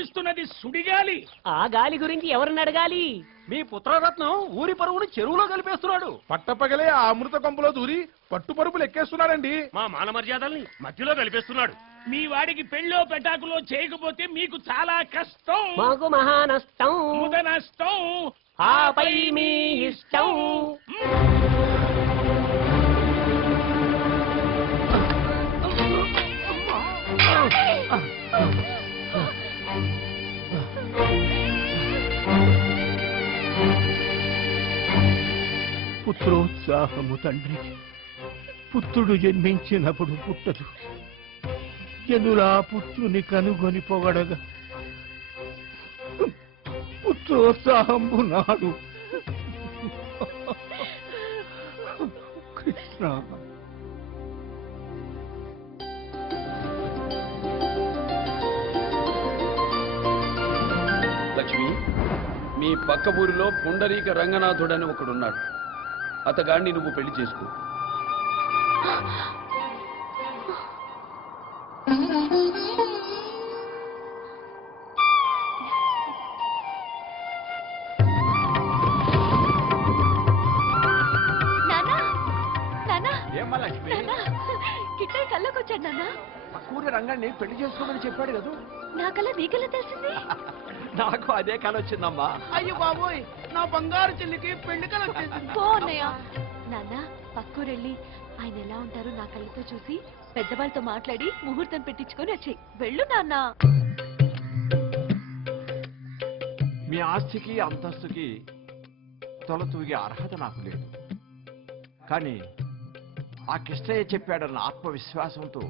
వీస్తున్నది సుడిగాలి. ఆ గాలి గురించి ఎవరిని అడగాలి? మీ పుత్రరత్నం ఊరి పరువును చెరువులో కలిపేస్తున్నాడు. పట్టపగలే ఆ అమృత కొంపలో దూరి పట్టు పరుపులు ఎక్కేస్తున్నాడండి. మా మాన మర్యాదల్ని మధ్యలో కలిపేస్తున్నాడు. మీ వాడికి పెళ్ళో పెటాకులో చేయకపోతే మీకు చాలా కష్టం, మాకు మహా నష్టం, ముద నష్టం. ఆపై మీ ఇష్టం. పుత్రోత్సాహము తండ్రికి పుత్రుడు జన్మించినప్పుడు పుట్టదు. ఎదురా పుత్రుని కనుగొని పొగడగా పుత్రోత్సాహంబు నాడు. కృష్ణ లక్ష్మి, మీ పక్క ఊరిలో పుండరీక రంగనాథుడని ఒకడున్నాడు. అతగాడిని నువ్వు పెళ్లి చేసుకో. కిట్టయ్య కళ్ళకొచ్చాడు నాన్న. కూర రంగాన్ని పెళ్లి చేసుకోమని చెప్పాడు కదా. నా కళ్ళ నీకెలా తెలిసింది? నాకు అదే కళ వచ్చిందమ్మా. అయ్యో బాబోయ్, నా బంగారు చెల్లికి పెళ్లి కల పో అన్నయ్య. నాన్న పక్కూరెళ్ళి ఆయన ఎలా ఉంటారో నా కళ్ళతో చూసి పెద్దవాళ్ళతో మాట్లాడి ముహూర్తం పెట్టించుకొని వచ్చి వెళ్ళు నాన్న. మీ ఆస్తికి అంతస్తుకి తొలతూగే అర్హత నాకు లేదు. కానీ ఆ కిష్టయ్య చెప్పాడన్న ఆత్మవిశ్వాసంతో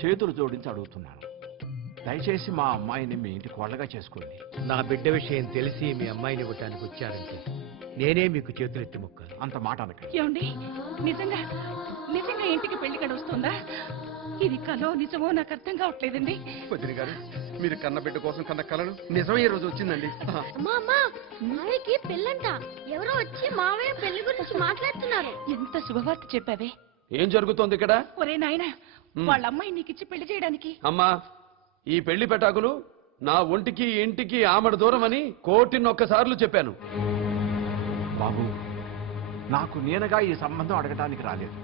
చేతులు జోడించి అడుగుతున్నాను. దయచేసి మా అమ్మాయిని మీ ఇంటి కోళ్ళగా చేసుకోండి. నా బిడ్డ విషయం తెలిసి మీ అమ్మాయిని ఇవ్వటానికి వచ్చారంటే నేనే మీకు చేతులెత్తి మొక్కాలి. అంత మాట అనకండి. ఏమండి, నిజంగా నిజంగా ఇంటికి పెళ్లి గడ వస్తుందా? ఇది కలో నిజమో నాకు అర్థం కావట్లేదండి. వదిన గారు, మీరు కన్న బిడ్డ కోసం కన్న కలలు నిజమే ఈ రోజు వచ్చిందండి. మావయ్యకి పెళ్ళంట. ఎవరో వచ్చి మావయ్య పెళ్లి గురించి మాట్లాడుతున్నారు. ఎంత శుభవార్త చెప్పావే. ఏం జరుగుతోంది ఇక్కడ? ఒరే నాయన, వాళ్ళ అమ్మాయి నీకు ఇచ్చి పెళ్లి చేయడానికి. అమ్మా, ఈ పెళ్లి పెటాకులు నా ఒంటికి ఇంటికి ఆమడ దూరం అని కోటిన్నొక్కసార్లు చెప్పాను. బాబు, నాకు నేనుగా ఈ సంబంధం అడగడానికి రాలేదు.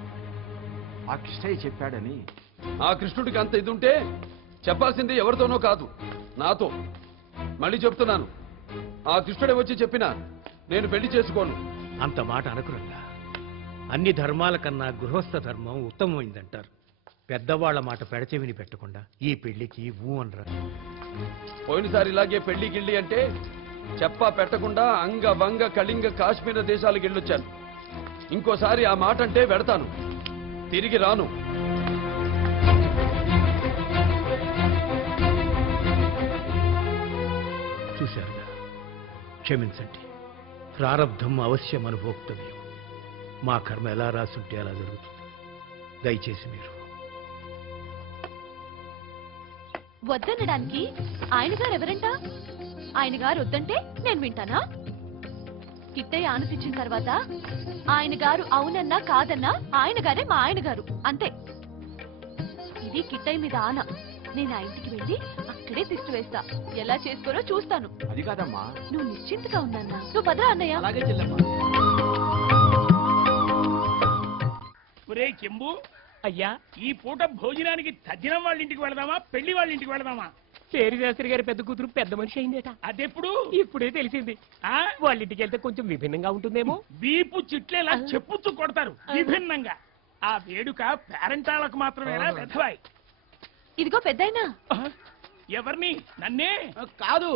ఆ కిష్టయ్య చెప్పాడని. ఆ కృష్ణుడికి అంత ఇది ఉంటే చెప్పాల్సింది ఎవరితోనో కాదు, నాతో. మళ్ళీ చెప్తున్నాను, ఆ కృష్ణుడే వచ్చి చెప్పినా నేను పెళ్లి చేసుకోను. అంత మాట అనుకురంగా. అన్ని ధర్మాల కన్నా గృహస్థ ధర్మం ఉత్తమమైందంటారు. పెద్దవాళ్ల మాట పెడచెవిని పెట్టకుండా ఈ పెళ్లికి ఊ అనరా. పోయినసారి ఇలాగే పెళ్లి గిళ్ళి అంటే చెప్పా పెట్టకుండా అంగ వంగ కళింగ కాశ్మీర దేశాలకు వెళ్ళొచ్చాను. ఇంకోసారి ఆ మాట అంటే వెడతాను, తిరిగి రాను. చూశారుగా, క్షమించండి. ప్రారబ్ధం అవశ్యం అనుభోక్తవ్యం. మా కర్మ ఎలా రాసుంటే అలా జరుగుతుంది. దయచేసి మీరు వద్దనడానికి ఆయన గారు ఎవరంట? ఆయన గారు వద్దంటే నేను వింటానా? కిట్టయ్య ఆనతిచ్చిన తర్వాత ఆయన గారు అవునన్నా కాదన్నా ఆయన గారే మా ఆయన గారు, అంతే. ఇది కిట్టయ్య మీద ఆన. నేను ఆ ఇంటికి వెళ్ళి అక్కడే తిష్టు వేస్తా. ఎలా చేసుకోరో చూస్తాను. అది కాదమ్మా. నువ్వు నిశ్చింతగా ఉన్నాన్నా. నువ్వు భద్రా అన్నయ్య. అలాగే చెల్లెమ్మా. ఒరే చెంబు, అయ్యా, ఈ పూట భోజనానికి తద్దినం వాళ్ళ ఇంటికి వెళదామా, పెళ్లి వాళ్ళ ఇంటికి వెళదామా? పేరు శాస్త్రి గారి పెద్ద కూతురు పెద్ద మనిషి అయిందేట. అదెప్పుడు? ఇప్పుడే తెలిసింది. వాళ్ళ ఇంటికి వెళ్తే కొంచెం విభిన్నంగా ఉంటుందేమో. వీపు చిట్లేలా చెప్పుతూ కొడతారు విభిన్నంగా. ఆ వేడుక పేరెంటాలకు మాత్రమేనా వెధవాయ్? ఇదిగో పెద్దయినా. ఎవరిని? నన్నే కాదు,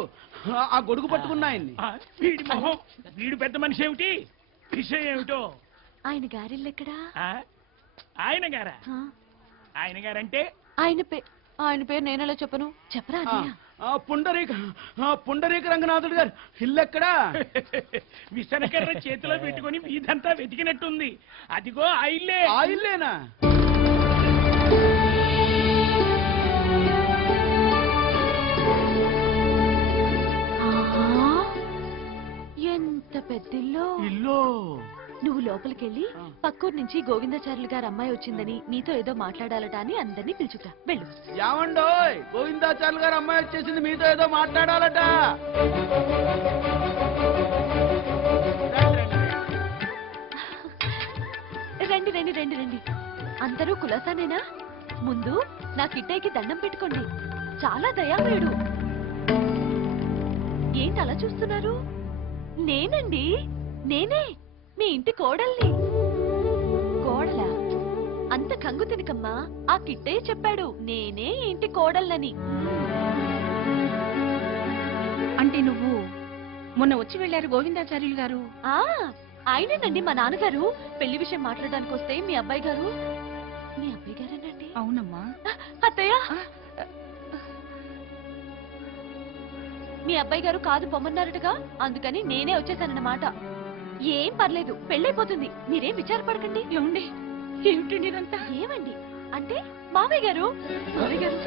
ఆ గొడుగు పట్టుకున్నాయన్ని. వీడి మొహం, వీడు పెద్ద మనిషి ఏమిటి? విషయం ఏమిటో? ఆయన గారిల్లెక్కడా? ఆయన గారా? ఆయన గారంటే? ఆయన పేరు నేనెలా చెప్పను? చెప్పరా అన్నయ్య? పుండరీక రంగనాథుడు గారు ఇల్లెక్కడా? విసనకర్ర చేతిలో పెట్టుకుని వీధంతా వెతికినట్టుంది. అదిగో ఆ ఇల్లే. ఆ ఇల్లేనా? ఎంత పెద్ద ఇల్లు. నువ్వు లోపలికెళ్ళి పక్కూరు నుంచి గోవిందాచార్యులు గారు అమ్మాయి వచ్చిందని నీతో ఏదో మాట్లాడాలట అని అందరినీ పిలుచుకురా వెళ్ళు. ఏమండోయ్ గోవిందాచార్యులు గారు అమ్మాయి వచ్చేసింది, మీతో ఏదో మాట్లాడాలట. రండి రండి రండి రండి. అందరూ కులాసానేనా? ముందు నా కిట్టయ్యకి దండం పెట్టుకోండి. చాలా దయామయుడు. ఏంటి అలా చూస్తున్నారు? నేనండి, నేనే మీ ఇంటి కోడల్ని. కోడలా? అంత కంగు తినకమ్మా. ఆ కిట్టయ్య చెప్పాడు నేనే ఈ ఇంటి కోడల్నని. అంటే నువ్వు మొన్న వచ్చి వెళ్ళారు గోవిందాచార్యులు గారు. ఆ ఆయనేనండి మా నాన్నగారు. పెళ్లి విషయం మాట్లాడడానికి వస్తే మీ అబ్బాయి గారు. మీ అబ్బాయి గారేనండి? అవునమ్మా. అత్తయ్య, మీ అబ్బాయి గారు కాదు పొమ్మన్నారటగా, అందుకని నేనే వచ్చేసానన్నమాట. ఏం పర్లేదు, పెళ్ళైపోతుంది. మీరేం విచారపడకండి. ఏమండి ఏమిటండి ఇదంతా? ఏమండి అంటే మావయ్య గారు, మావయ్య గారు,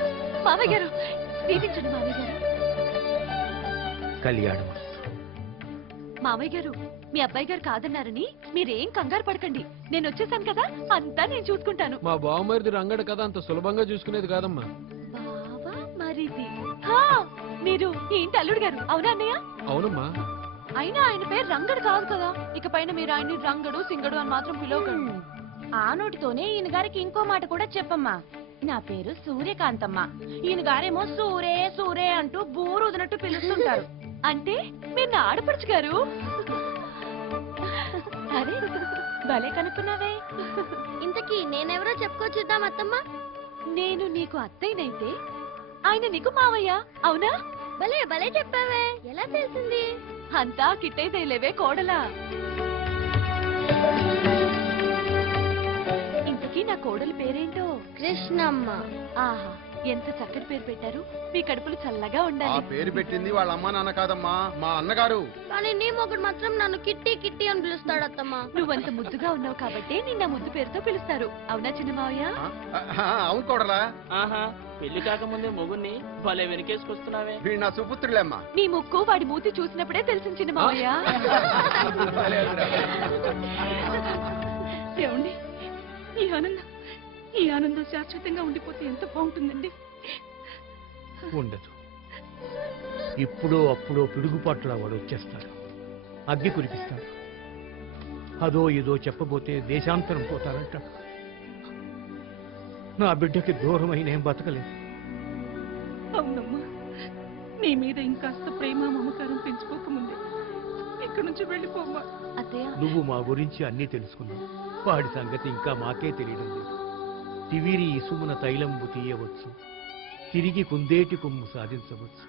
మావయ్య గారు దీవించండి మావయ్య గారు. కళ్యాణం. మావయ్య గారు, మీ అబ్బాయి గారు కాదన్నారని మీరేం కంగారు పడకండి. నేను వచ్చేసాను కదా, అంతా నేను చూసుకుంటాను. మా బావమరిది రంగడు కదా, అంత సులభంగా చూసుకునేది కాదమ్మా. బావా మరిది. హా, మీరు ఈ ఇంటి అల్లుడు గారు అవునా అన్నయ్య? అవునమ్మా. అయినా ఆయన పేరు రంగడు కాదు కదా. ఇక పైన మీరు ఆయన్ని రంగడు సింగడు అని మాత్రం పిలవకండి. ఆ నోటితోనే ఈయన గారికి ఇంకో మాట కూడా చెప్పమ్మా. నా పేరు సూర్యకాంతమ్మ. ఈయన గారేమో సూరే సూరే అంటూ బూరు వదినట్టు పిలుస్తుంటారు. అంటే మీరు నా ఆడపడుచు గారు. అరే భలే కనుక్కున్నావే. ఇంతకీ నేనెవరో చెప్పుకోవచ్చుద్దాం అత్తమ్మ. నేను నీకు అత్తయ్యనైతే ఆయన నీకు మావయ్య అవునా? భలే భలే చెప్పావే, ఎలా తెలిసింది? అంతా కిట్టైదేలేవే కోడలా. ఇంతకీ నా కోడలి పేరేంటో? కృష్ణమ్మ. ఆహా, ఎంత చక్కటి పేరు పెట్టారు. మీ కడుపులు చల్లగా ఆ ఉండాలి. పేరు పెట్టింది వాళ్ళ అమ్మా నాన్న కాదమ్మా, మా అన్నగారు. కానీ నీ మొగుడు మాత్రం నన్ను కిట్టి కిట్టి అని పిలుస్తాడు అత్తమ్మ. నువ్వంత ముద్దుగా ఉన్నావు కాబట్టి నిన్న ముద్దు పేరుతో పిలుస్తారు. అవునా చిన్న మావయ్య? అవును కోడలా. ఆహా, పెళ్లి కాకముందే మొగుణ్ణి భలే వెనకేసుకొస్తున్నావే. వీడు నా సుపుత్రులేమ్మా. నీ ముక్కు వాడి మూతి చూసినప్పుడే తెలిసింది చిన్న మావయ్య. ఏమండి ఈ ఆనందం శాశ్వతంగా ఉండిపోతే ఎంత బాగుంటుందండి. ఉండదు. ఇప్పుడో అప్పుడో పిడుగుపాట్లా వాడు వచ్చేస్తాడు, అగ్గి కురిపిస్తాడు. అదో ఇదో చెప్పబోతే దేశాంతరం పోతారంటాడు. నా బిడ్డకి దూరమైన ఏం బతకలేదు. అవునమ్మా, నీ మీద ఇంకాస్త ప్రేమ మమకారం పెంచుకోకముందే ఇక్కడి నుంచి వెళ్ళిపోమ్మా. అత్తయ్య, నువ్వు మా గురించి అన్నీ తెలుసుకున్నావు. వాడి సంగతి ఇంకా మాకే తెలియడం లేదు. తివిరి ఇసుమున తైలంబు తీయవచ్చు, తిరిగి కుందేటి కొమ్ము సాధించవచ్చు.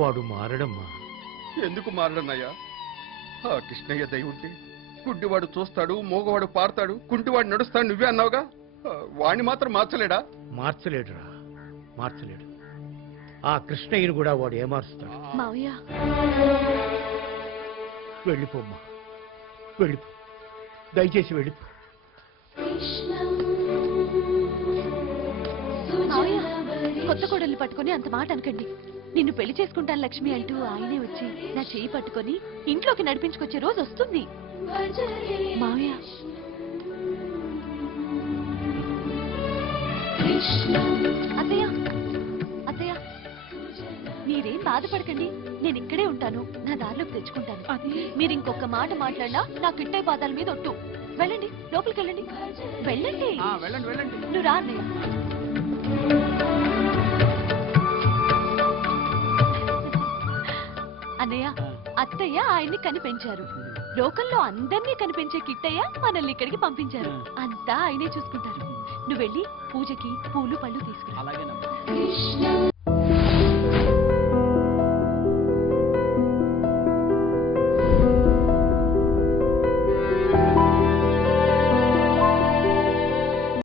వాడు మారడమ్మా. ఎందుకు మారడన్నయ్యా? ఆ కృష్ణయ్య దయ ఉంటే గుడ్డివాడు చూస్తాడు, మూగవాడు పాడతాడు, కుంటివాడు నడుస్తాడు నువ్వే అన్నావుగా. వాణ్ణి మాత్రం మార్చలేడా? మార్చలేడురా, మార్చలేడు. ఆ కృష్ణయ్యను కూడా వాడు ఏమారుస్తాడు. మావయ్య వెళ్ళిపోమ్మా, వెళ్ళిపో, దయచేసి వెళ్ళిపో. మావయ్య, కొత్త కోడల్ని పట్టుకొని అంత మాట అనకండి. నిన్ను పెళ్లి చేసుకుంటాను లక్ష్మి అంటూ ఆయనే వచ్చి నా చెయ్యి పట్టుకొని ఇంట్లోకి నడిపించుకొచ్చే రోజు వస్తుంది. మావయ్య, అత్తయ్య, అత్తయ్య, మీరేం బాధపడకండి. నేను ఇక్కడే ఉంటాను, నా దారిలోకి తెచ్చుకుంటాను. మీరు ఇంకొక మాట మాట్లాడినా నా కిట్టై పాదాల మీద ఒట్టు. వెళ్ళండి, లోపలికి వెళ్ళండి. వెళ్ళండి, వెళ్ళండి వెళ్ళండి. నువ్వు రా అన్నయ్య. అన్నయ్య, అత్తయ్య ఆయన్ని కనిపెంచారు. లోకంలో అందరినీ కనిపించే కిట్టయ్య మనల్ని ఇక్కడికి పంపించారు. అంతా ఆయనే చూసుకుంటారు. నువ్వు వెళ్ళి పూజకి పూలు పళ్ళు తీసుకురా. అలాగేనమ్మా.